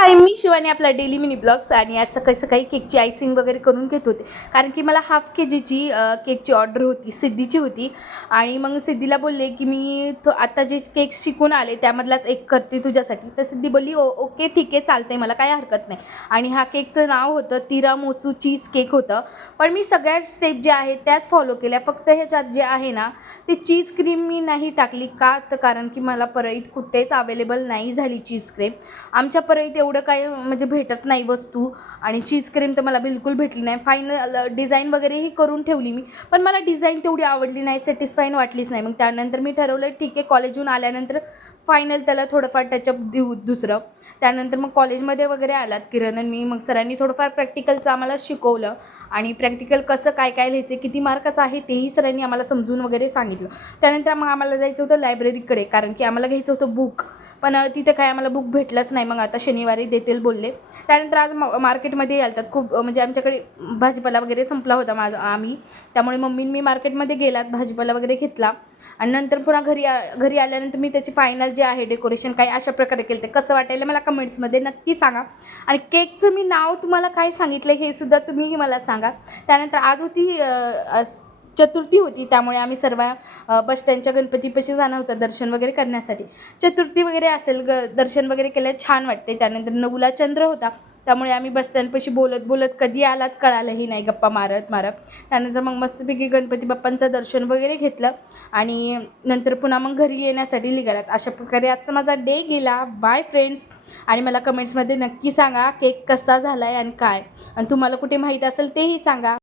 हाय, मी शिवानी, आपला daily mini blogs. आणि आज सकाळी सकाळी केकची आयसिंग वगैरे करून घेत होते, कारण की मला हाफ KGची केकची ऑर्डर होती, सिद्धीची होती. आणि मग सिद्धीला बोलले की मी आता जे केक शिकून आले त्यामधलाच एक करते तुझ्यासाठी. तर सिद्धी बोलली ओके ठीक आहे, चालतंय, मला काही हरकत नाही. आणि हा केकचं नाव होतं तिरामोसू चीज केक होतं. पण मी सगळ्या स्टेप ज्या आहेत त्याच फॉलो केल्या, फक्त ह्याच्यात जे आहे ना ते चीज क्रीम मी नाही टाकली. का तर कारण की मला परळीत कुठेच अवेलेबल नाही झाली चीज क्रीम. आमच्या परळीत एवढं काही म्हणजे भेटत नाही वस्तू, आणि चीज क्रीम तर मला बिलकुल भेटली नाही. फायनल डिझाईन वगैरेही करून ठेवली मी, पण मला डिझाईन तेवढी आवडली नाही, सॅटिस्फाईन वाटलीच नाही. मग त्यानंतर मी ठरवलं ठीक आहे, कॉलेजहून आल्यानंतर फायनल त्याला थोडंफार टचअप देऊ दुसरं. त्यानंतर मग कॉलेजमध्ये वगैरे आलात किरण आणि मी, मग सरांनी थोडंफार प्रॅक्टिकलचं आम्हाला शिकवलं. आणि प्रॅक्टिकल कसं काय काय लिहायचे, किती मार्काचं आहे तेही सरांनी आम्हाला समजून वगैरे सांगितलं. त्यानंतर मग आम्हाला जायचं होतं लायब्ररीकडे, कारण की आम्हाला घ्यायचं होतं बुक. पण तिथे काय आम्हाला बुक भेटलंच नाही. मग आता शनिवारी देतील बोलले. त्यानंतर आज मार्केटमध्ये यालतात खूप, म्हणजे आमच्याकडे भाजीपाला वगैरे संपला होता आम्ही, त्यामुळे मम्मीने मी मार्केटमध्ये गेलात, भाजीपाला वगैरे घेतला. आणि नंतर पुन्हा घरी आल्यानंतर मी त्याची फायनल जे आहे डेकोरेशन काही अशा प्रकारे केलं. ते कसं वाटायला मला कमेंट्समध्ये नक्की सांगा. आणि केकचं मी नाव तुम्हाला काय सांगितलं हे सुद्धा तुम्हीही मला सांगा. त्यानंतर आज होती चतुर्थी होती, त्यामुळे आम्ही सर्व बसस्टँडच्या गणपतीपाशी जाणार होतं दर्शन वगैरे करण्यासाठी. चतुर्थी वगैरे असेल, दर्शन वगैरे केलं छान वाटते. त्यानंतर 9ला चंद्र होता, त्यामुळे आम्ही बसस्टँडपाशी बोलत बोलत कधी आलात कळालंही नाही, गप्पा मारत मारत. त्यानंतर मग मस्तपैकी गणपती बाप्पांचं दर्शन वगैरे घेतलं आणि नंतर पुन्हा मग घरी येण्यासाठी निघालात. अशा प्रकारे आजचा माझा डे गेला. Bye friends. आणि मला कमेंट्समध्ये नक्की सांगा केक कसा झाला आहे आणि काय, आणि तुम्हाला कुठे माहीत असेल तेही सांगा.